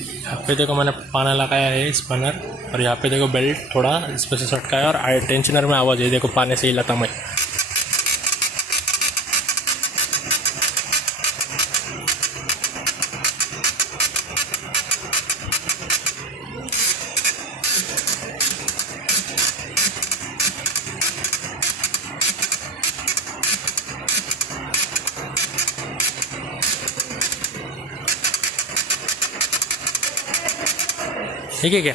यहाँ पे देखो मैंने पाना लगाया है स्पनर, और यहाँ पे देखो बेल्ट थोड़ा इस पर से सटका है, और टेंशनर में आवाज़ है, देखो पाने से हिलाता मैं। ठीक है क्या?